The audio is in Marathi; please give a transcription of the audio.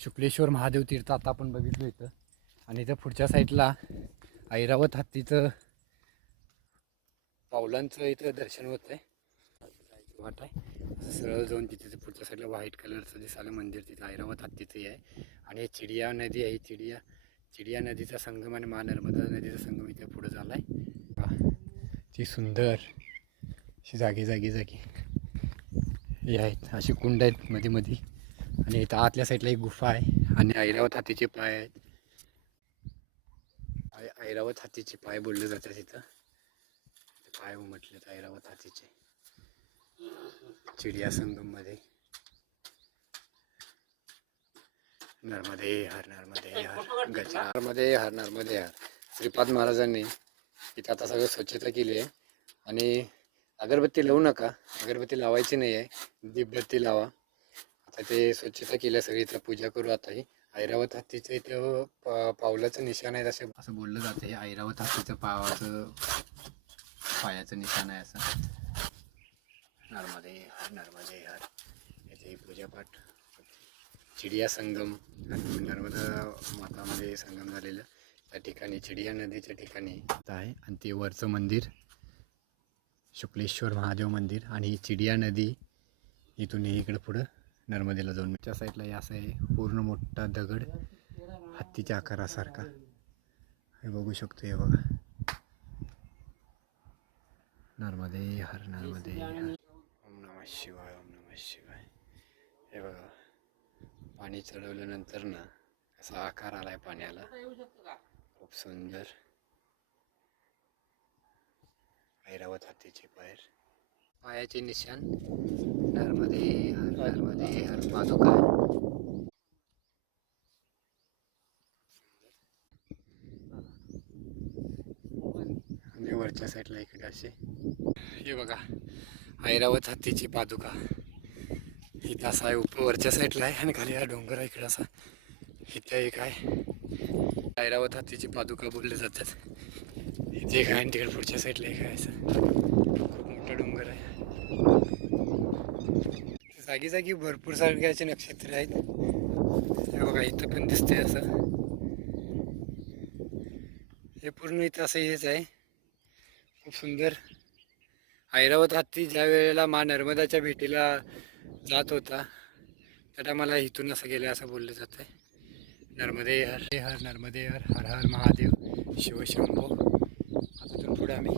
शुक्लेश्वर महादेव तीर्थ आता आपण बघितलं इथं. आणि इथं पुढच्या साईडला ऐरावत हत्तीचं पावलांचं इथं दर्शन होत आहे. वाट आहे असं सरळ जाऊन तिथे पुढच्या साईडला व्हाईट कलरचं दिसायला मंदिर तिथं ऐरावत हत्तीचं आहे. आणि चिडिया नदी आहे. चिडिया नदीचा संगम आणि महानर्मदा नदीचा संगम इथे पुढे झाला आहे. ती सुंदर अशी जागी हे आहेत. अशी कुंड आहेत मध्ये मध्ये. आणि इथं आतल्या साईडला एक गुफा आहे. आणि ऐरावत हत्तीचे पाय आहेत. ऐरावत हत्तीचे पाय बोलले जातात इथं. पाय उमटलेत ऐरावत हत्तीचे चिडिया संगम मध्ये. नर्मदे हर नर्मदे हर. श्रीपाद महाराजांनी इथं आता सगळं स्वच्छता केली आहे. आणि अगरबत्ती लावू नका, अगरबत्ती लावायची नाही आहे, दीपबत्ती लावा. आता ते स्वच्छता केल्या सगळी. इथं पूजा करू. आता ही ऐरावत हत्तीचं इथं पावलाचं निशाण आहे असं बोललं जातं. हे ऐरावत हत्तीचं पायाचं निशाण आहे असं. नर्मदे हर. इथे पूजापाठ. चिडिया संगम नर्मदा मातामध्ये संगम झालेलं त्या ठिकाणी चिडिया नदीच्या ठिकाणी आहे. आणि ते वरचं मंदिर शुक्लेश्वर महादेव मंदिर. आणि चिडिया नदी इथून इकडं पुढं नर्मदेला जाऊन त्या साईडला हे असं आहे पूर्ण मोठा दगड हत्तीच्या आकारासारखा हे बघू शकतो. हे बघा नर्मदे हर. ओम नमः शिवाय. हे बघा पाणी चढवल्यानंतर ना असा आकार आलाय पाण्याला, खूप सुंदर. ऐरावत हत्तीचे पायाचे निशाण. नर्मदे हर पादुका. आणि वरच्या साईडला इकडे असे हे बघा ऐरावत हत्तीची पादुका. इथं असा आहे वरच्या साईडला आहे. आणि खाली हा डोंगर आहे इकडे असा. इथं एक आहे ऐरावत हत्तीची पादुका बोलले जातात. इथे एक आहे आणि तिकडे पुढच्या साईडला एक आहे. असं खूप मोठा डोंगर आहे. जागी भरपूर सारखे नक्षत्र आहेत. हे बघा इथं पण दिसते असं. हे पूर्ण इथं असं हेच आहे. खूप सुंदर. ऐरावत हत्ती ज्या वेळेला मा नर्मदाच्या भेटीला जात होता त्या टायमाला इथून असं गेलं असं बोललं जातं आहे. नर्मदे हर. हर महादेव शिवशंभो. आता तिथून पुढे आम्ही